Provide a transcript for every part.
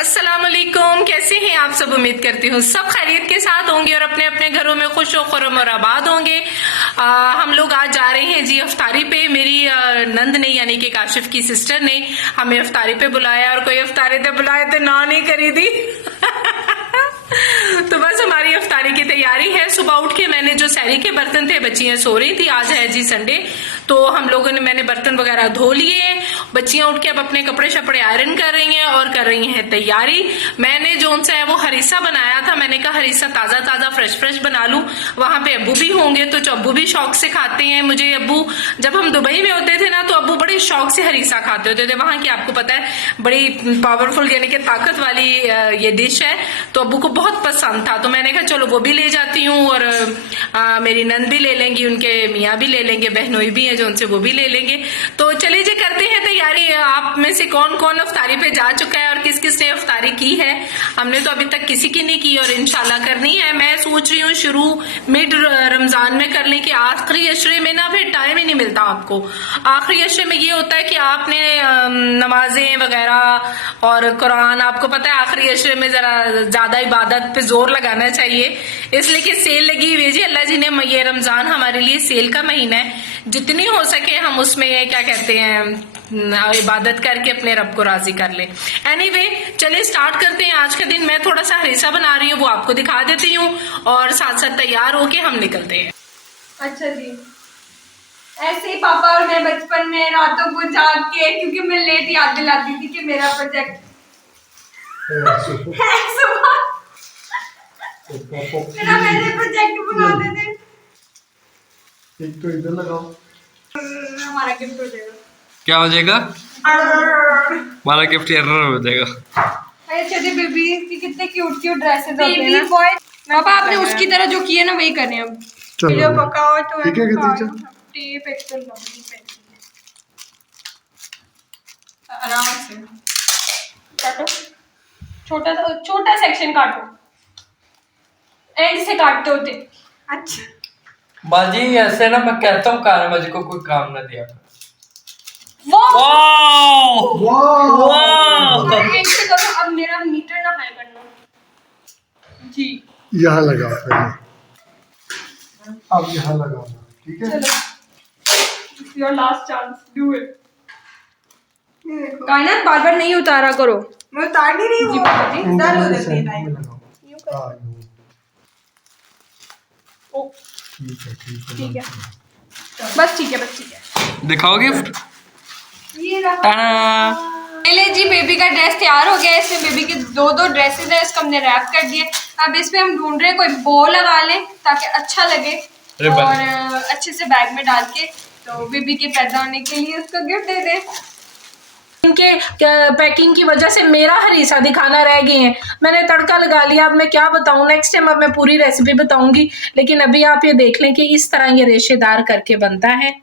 अस्सलाम वालेकुम, कैसे हैं आप सब। उम्मीद करती हूँ सब खैरियत के साथ होंगे और अपने अपने घरों में खुश व खुर्रम और आबाद होंगे। हम लोग आज जा रहे हैं जी अफ्तारी पे। मेरी नंद ने यानी कि काशिफ की सिस्टर ने हमें अफ्तारी पे बुलाया और कोई अफ्तारी पे बुलाए तो ना नहीं करी थी तो बस हमारी अफ्तारी की तैयारी है। सुबह उठ के मैंने जो सहरी के बर्तन थे, बच्चियां सो रही थी, आज है जी संडे, तो हम लोगों ने मैंने बर्तन वगैरह धो लिए। बच्चियां उठ के अब अपने कपड़े शपड़े आयरन कर रही हैं और कर रही हैं तैयारी। मैंने जो सा है वो हरीसा बनाया था, मैंने कहा हरीसा ताजा ताजा फ्रेश फ्रेश बना लूं। वहां पे अब्बू भी होंगे तो अब्बू भी शौक से खाते हैं। मुझे अब्बू, जब हम दुबई में होते थे ना, तो अब्बू बड़े शौक से हरीसा खाते होते थे। वहां की आपको पता है बड़ी पावरफुल यानी कि ताकत वाली ये डिश है, तो अब्बू को बहुत पसंद था। तो मैंने कहा चलो वो भी ले जाती हूँ और मेरी नंद भी ले लेंगी, उनके मियाँ भी ले लेंगे, बहनोई भी है जो उनसे वो भी ले लेंगे। तो चलिए जी करते हैं तैयारी। आप में से कौन कौन अफ्तारी पे जा चुका है और किस किस ने अफ्तारी की है। हमने तो अभी तक किसी की नहीं की और इंशाल्लाह करनी है। मैं सोच रही हूँ शुरू मिड रमजान में कर लें कि आखिरी अशरे में ना फिर टाइम ही नहीं मिलता आपको। आखिरी अशरे में ये होता है कि आपने नमाजें वगैरह और कुरान, आपको पता है आखिरी अशरे में जरा ज्यादा इबादत पे जोर लगाना चाहिए, इसलिए कि सेल लगी हुई है जी। अल्लाह जी ने ये रमजान हमारे लिए सेल का महीना है, जितनी हो सके हम उसमें क्या कहते हैं इबादत करके अपने रब को राजी कर ले। एनीवे चलिए स्टार्ट करते हैं आज का दिन। मैं थोड़ा सा हरीसा बना रही हूँ, वो आपको दिखा देती हूँ और साथ साथ तैयार होके हम निकलते हैं। अच्छा जी, ऐसे ही पापा और मैं बचपन में रातों को जाग के, क्योंकि मैं लेट याद दिलाती थी कि मेरा प्रोजेक्ट मेरा मैंने प्रोजेक्ट बनाते थे। एक तो इधर लगाओ, हमारा गिफ्ट हो जाएगा। क्या हो जाएगा? हमारा गिफ्ट एरर हो जाएगा। अच्छा जी, बेबी की कितने क्यूट क्यूट ड्रेसेस होते हैं ना। बॉय पापा आपने उसकी तरह जो किए ना वही करने अब। वीडियो पकाओ तो ठीक है टीचर, टेप एक्सल लंबी पेन आराम से काटो, छोटा सेक्शन काटो, एंड से काटते होते। अच्छा बाजी ऐसे ना मैं कहता हूँ कान बाजी को कोई काम ना दिया। वाह वाह एंड से करो। अब मेरा मीटर ना हाई करना जी। यहाँ लगाओ पहले, अब यहाँ लगाना, ठीक है। चलो your last chance, do it. कायनात बार बार नहीं उतारा करो। मैं उतार नहीं रही हूँ जी, डर हो जाती है टाइम। ओ ठीक है, बस ठीक है, बस ठीक है। दिखाओ गिफ्ट। ये रहा। पहले जी बेबी का ड्रेस तैयार हो गया है। इसमें बेबी के दो ड्रेसेस है, इसको हमने रैप कर दिए। अब इस पे हम ढूंढ रहे हैं कोई बो लगा लें ताकि अच्छा लगे और अच्छे से बैग में डाल के तो बेबी के पैदा होने के लिए उसको गिफ्ट दे दे। इनके पैकिंग की वजह से मेरा हरीसा दिखाना रह गए हैं। मैंने तड़का लगा लिया, अब मैं क्या बताऊं, नेक्स्ट टाइम अब मैं पूरी रेसिपी बताऊंगी। लेकिन अभी आप ये देख लें कि इस तरह ये रेशेदार करके बनता है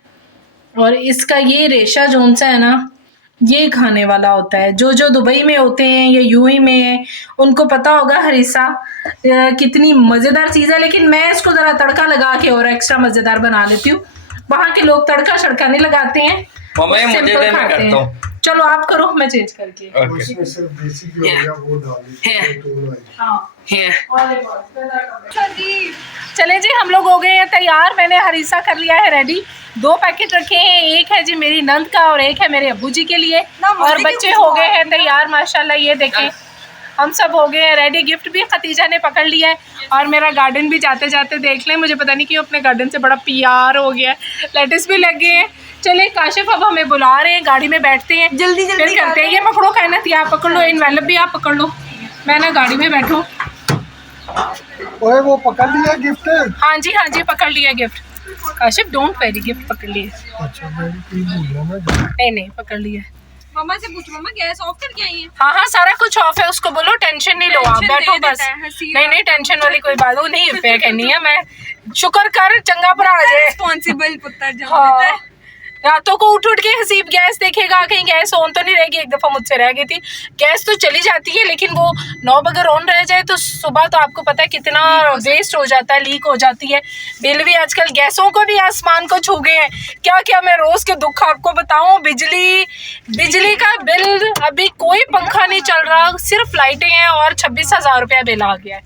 और इसका ये रेशा जोन सा है ना, ये खाने वाला होता है। जो दुबई में होते हैं या यूएई में है उनको पता होगा हरीसा कितनी मजेदार चीज है। लेकिन मैं इसको जरा तड़का लगा के और एक्स्ट्रा मजेदार बना लेती हूँ। वहां के लोग तड़का शड़का नहीं लगाते हैं, सिंपल खाते हैं। चलो आप करो, मैं चेंज करके उसमें सिर्फ देसी घी हो गया वो डालिए। चले जी, हम लोग हो गए हैं तैयार। मैंने हरीसा कर लिया है रेडी। 2 पैकेट रखे हैं, एक है जी मेरी नंद का और एक है मेरे अब्बू जी के लिए। और बच्चे हो गए हैं तैयार माशाल्लाह। ये देखें हम सब हो गए हैं रेडी। गिफ्ट भी खतीजा ने पकड़ लिया है और मेरा गार्डन भी जाते जाते देख लें। मुझे पता नहीं क्यों अपने गार्डन से बड़ा प्यार हो गया है, लेटस भी लग गए हैं। चलिए काशिफ अब हमें बुला रहे हैं, गाड़ी में बैठते हैं, जल्दी जल्दी करते हैं। ये पकड़ो कायनात, आप पकड़ लो, इनवेलप भी आप पकड़ लो, मैं ना गाड़ी में बैठूं। ओए वो पकड़ लिया गिफ्ट। हाँ जी पकड़ लिया gift. Kashif don't very gift पकड़ लिए। अच्छा मैं नहीं पकड़ लिया। मम्मा से पूछ, मम्मा गैस ऑफ करके आई है। हाँ सारा कुछ ऑफ है, उसको बोलो टेंशन नहीं लो, आप बैठो बस। नहीं टेंशन वाली कोई बात नहीं पे कहनी है। मैं शुक्र कर चंगा भरा आ जाए, रिस्पांसिबल पुत्र जो हाँ। रातों को उठ उठ के हसीब गैस देखेगा कहीं गैस ऑन तो नहीं रहेगी। एक दफ़ा मुझसे रह गई थी, गैस तो चली जाती है लेकिन वो नॉब अगर ऑन रह जाए तो सुबह तो आपको पता है कितना वेस्ट हो जाता है, लीक हो जाती है। बिल भी आजकल गैसों को भी आसमान को छू गए हैं। क्या क्या मैं रोज़ के दुख आपको बताऊं। बिजली का बिल, अभी कोई पंखा नहीं चल रहा, सिर्फ लाइटें हैं और 26,000 रुपया बिल आ गया है।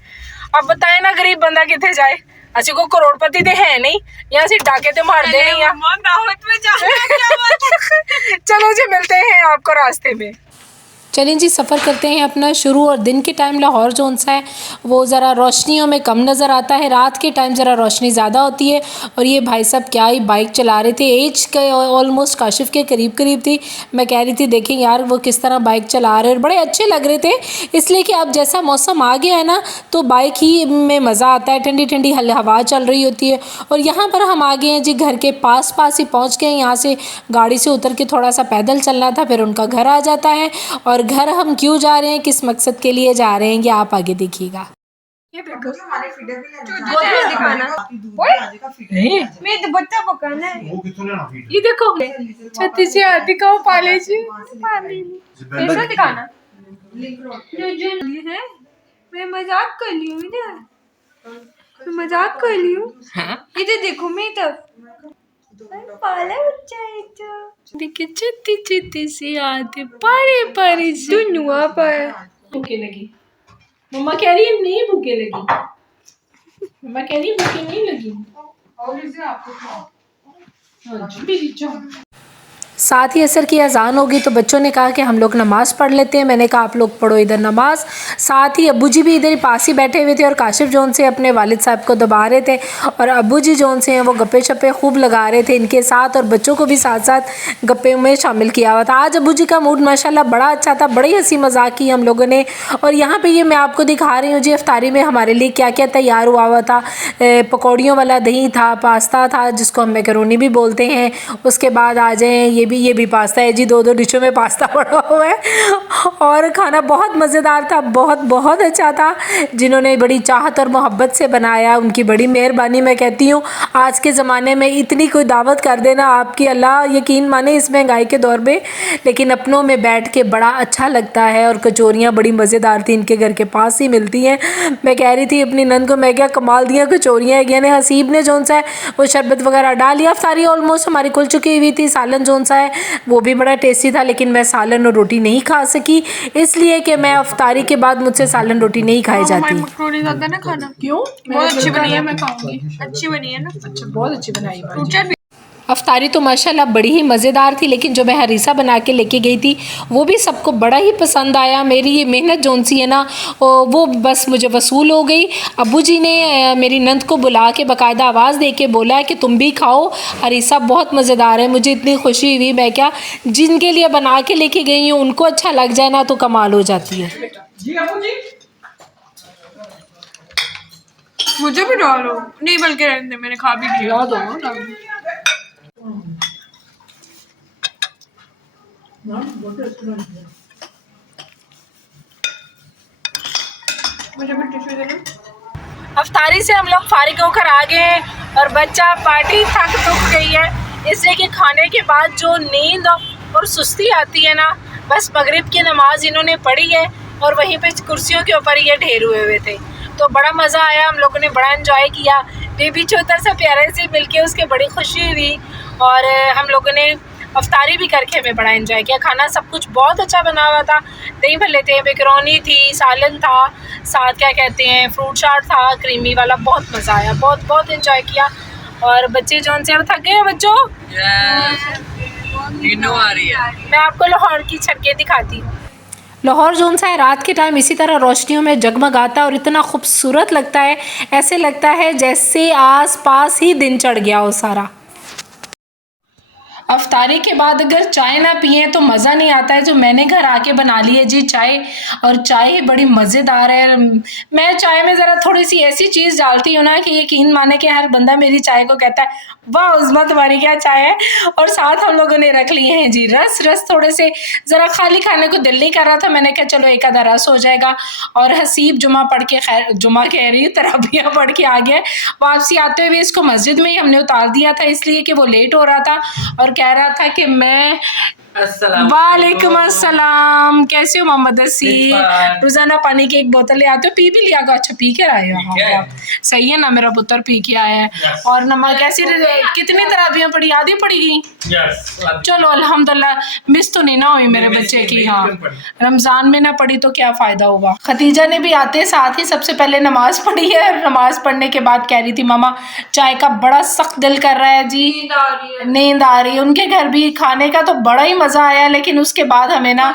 अब बताए ना गरीब बंदा कितने जाए। ਅਸੀਂ को करोड़पति तो है नहीं, यहाँ से डाके तो मार दे नहीं। दावत में जाना चलो जी मिलते हैं आपको रास्ते में। चलें जी, सफ़र करते हैं अपना शुरू। और दिन के टाइम लाहौर जो सा है वो ज़रा रोशनियों में कम नज़र आता है, रात के टाइम ज़रा रोशनी ज़्यादा होती है। और ये भाई साहब क्या ही बाइक चला रहे थे, एज के ऑलमोस्ट काशिफ के करीब थी। मैं कह रही थी देखें यार वो किस तरह बाइक चला रहे हैं, और बड़े अच्छे लग रहे थे। इसलिए कि अब जैसा मौसम आ गया है ना तो बाइक ही में मज़ा आता है, ठंडी ठंडी हवा चल रही होती है। और यहाँ पर हम आ गए हैं जी, घर के पास ही पहुँच गए। यहाँ से गाड़ी से उतर के थोड़ा सा पैदल चलना था, फिर उनका घर आ जाता है। और घर हम क्यों जा रहे हैं, किस मकसद के लिए जा रहे हैं, ये आप आगे देखिएगा। ये देखो मैं तो बच्चा पकाना है। ये देखो छत्ती से हाथी का पाले जी कैसा दिखाना है। मैं मजाक कर ली हूँ ना, मैं मजाक कर ली हूँ। ये तो देखो मैं तो पाला बच्चा है तो देखिए छत्ती से हाथी पारे से नुआ पर भूखे लगी। मम्मा कह रही है नहीं भूखे लगी, मम्मा कह रही है भूखे नहीं लगी। हाँ जी मेरी जान। साथ ही असर की अजान होगी तो बच्चों ने कहा कि हम लोग नमाज़ पढ़ लेते हैं। मैंने कहा आप लोग पढ़ो इधर नमाज। साथ ही अब्बू जी भी इधर ही पास ही बैठे हुए थे और काशिफ जोन से अपने वालिद साहब को दबा रहे थे, और अब्बू जी जोन से हैं वो गप्पे शप्पे खूब लगा रहे थे इनके साथ, और बच्चों को भी साथ साथ गप्पे में शामिल किया हुआ था। आज अब्बू जी का मूड माशाल्लाह बड़ा अच्छा था, बड़ी हंसी मजाक की हम लोगों ने। और यहाँ पर ये मैं आपको दिखा रही हूँ जी अफ्तारी में हमारे लिए क्या क्या तैयार हुआ था। पकौड़ियों वाला दही था, पास्ता था जिसको हम मैकरोनी भी बोलते हैं। उसके बाद आ जाएँ ये भी पास्ता है जी, 2 डिशों में पास्ता पड़ा हुआ है। और खाना बहुत मज़ेदार था, बहुत अच्छा था। जिन्होंने बड़ी चाहत और मोहब्बत से बनाया उनकी बड़ी मेहरबानी। मैं कहती हूँ आज के ज़माने में इतनी कोई दावत कर देना आपकी, अल्लाह यकीन माने इस महंगाई के दौर में, लेकिन अपनों में बैठ के बड़ा अच्छा लगता है। और कचौरियाँ बड़ी मज़ेदार थी, इनके घर के पास ही मिलती हैं। मैं कह रही थी अपनी नंद को, मैं क्या कमाल दिया कचौरियाँ है। हसीब ने जोन सा है वो शरबत वगैरह डाल लिया। अफ्तारी ऑलमोस्ट हमारी खुल चुकी हुई थी। सालन जोन सा है वो भी बड़ा टेस्टी था, लेकिन मैं सालन और रोटी नहीं खा सकी, इसलिए कि मैं अफ्तारी के बाद मुझसे सालन रोटी नहीं खाई जाती। मकरोनी ज़्यादा ना खाना। क्यों? बहुत अच्छी बनी है, मैं खाऊंगी। अच्छी बनी है ना, अच्छा बहुत अच्छी बनाई। अफ्तारी तो माशाल्लाह बड़ी ही मज़ेदार थी, लेकिन जो मैं हरीसा बना के लेके गई थी वो भी सबको बड़ा ही पसंद आया। मेरी ये मेहनत जोन सी है ना वो बस मुझे वसूल हो गई। अब्बू जी ने मेरी नंद को बुला के बाकायदा आवाज़ दे के बोला है कि तुम भी खाओ, हरीसा बहुत मज़ेदार है। मुझे इतनी खुशी हुई, मैं क्या जिनके लिए बना के लेके गई हूँ उनको अच्छा लग जाए ना तो कमाल हो जाती है। मुझे भी डालो। नहीं बल्कि रहने दे, मैंने खा भी लिया। मुझे भी टिश्यू देना। अफ्तारी से हम लोग फारिग होकर आ गए हैं और बच्चा पार्टी थक गई है, इसलिए कि खाने के बाद जो नींद और सुस्ती आती है ना, बस मगरिब की नमाज इन्होंने पढ़ी है और वहीं पे कुर्सियों के ऊपर ये ढेर हुए थे। तो बड़ा मज़ा आया, हम लोगों ने बड़ा एंजॉय किया। बेबी छोटा सा प्यारे से मिलके उसके बड़ी खुशी हुई, और हम लोगों ने अफ्तारी भी करके हमें बड़ा एंजॉय किया। खाना सब कुछ बहुत अच्छा बना हुआ था। दही भल्ले थे, मैकरोनी थी, सालन था, साथ क्या कहते हैं फ्रूट चाट था क्रीमी वाला। बहुत मज़ा आया, बहुत एंजॉय किया। और बच्चे जौन से थक गए बच्चों, आ रही है। मैं आपको लाहौर की सड़कें दिखाती हूँ। लाहौर जोन सा है रात के टाइम इसी तरह रोशनियों में जगमगाता और इतना खूबसूरत लगता है, ऐसे लगता है जैसे आस पास ही दिन चढ़ गया हो सारा। अफ्तारी के बाद अगर चाय ना पिए तो मज़ा नहीं आता है। जो मैंने घर आके बना ली है जी चाय, और चाय ही बड़ी मज़ेदार है। मैं चाय में ज़रा थोड़ी सी ऐसी चीज़ डालती हूँ ना कि यकीन माने कि हर बंदा मेरी चाय को कहता है वाह उज़्मा तुम्हारी क्या चाय है। और साथ हम लोगों ने रख लिए हैं जी रस थोड़े से, ज़रा खाली खाने को दिल नहीं कर रहा था, मैंने कहा चलो एक आधा रस हो जाएगा। और हसीब जुमा पढ़ के, खैर जुमा कह रही हूँ तराबियाँ पढ़ के आ गया। वापसी आते हुए इसको मस्जिद में ही हमने उतार दिया था, इसलिए कि वो लेट हो रहा था। और कह रहा था कि मैं वालेकुम अस्सलाम, कैसे हो मोहम्मद असी? रोजाना पानी की एक बोतल ले आते हो, पी भी लिया करो। अच्छा पी के आए हो? हाँ सही है ना, मेरा पुत्र पी के आया है। और नमाज कैसी कितनी तराबियां पड़ी? आधी पड़ी गई? चलो अल्हम्दुलिल्लाह, मिस तो नहीं ना हुई मेरे बच्चे की। हाँ रमजान में ना पढ़ी तो क्या फायदा होगा। खतीजा ने भी आते साथ ही सबसे पहले नमाज पढ़ी है। नमाज पढ़ने के बाद कह रही थी मामा चाय का बड़ा सख्त दिल कर रहा है जी, नींद आ रही है। उनके घर भी खाने का तो बड़ा ही मजा आया, लेकिन उसके बाद हमें ना,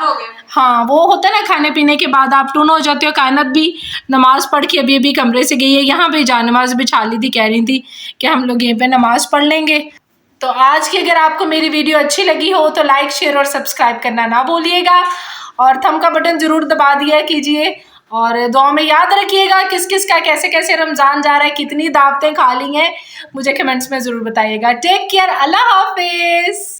हाँ वो होता है ना खाने पीने के बाद आप टून हो जाते हो। कायनात भी नमाज पढ़ के अभी अभी कमरे से गई है, यहाँ पे जानमाज बिछा ली थी, कह रही थी कि हम लोग यहीं पे नमाज पढ़ लेंगे। तो आज की अगर आपको मेरी वीडियो अच्छी लगी हो तो लाइक शेयर और सब्सक्राइब करना ना भूलिएगा, और थंब का बटन जरूर दबा दिया कीजिए, और दुआ में याद रखिएगा किस किस का कैसे कैसे रमज़ान जा रहा है, कितनी दावतें खा ली हैं, मुझे कमेंट्स में ज़रूर बताइएगा। टेक केयर, अल्लाह हाफिज़।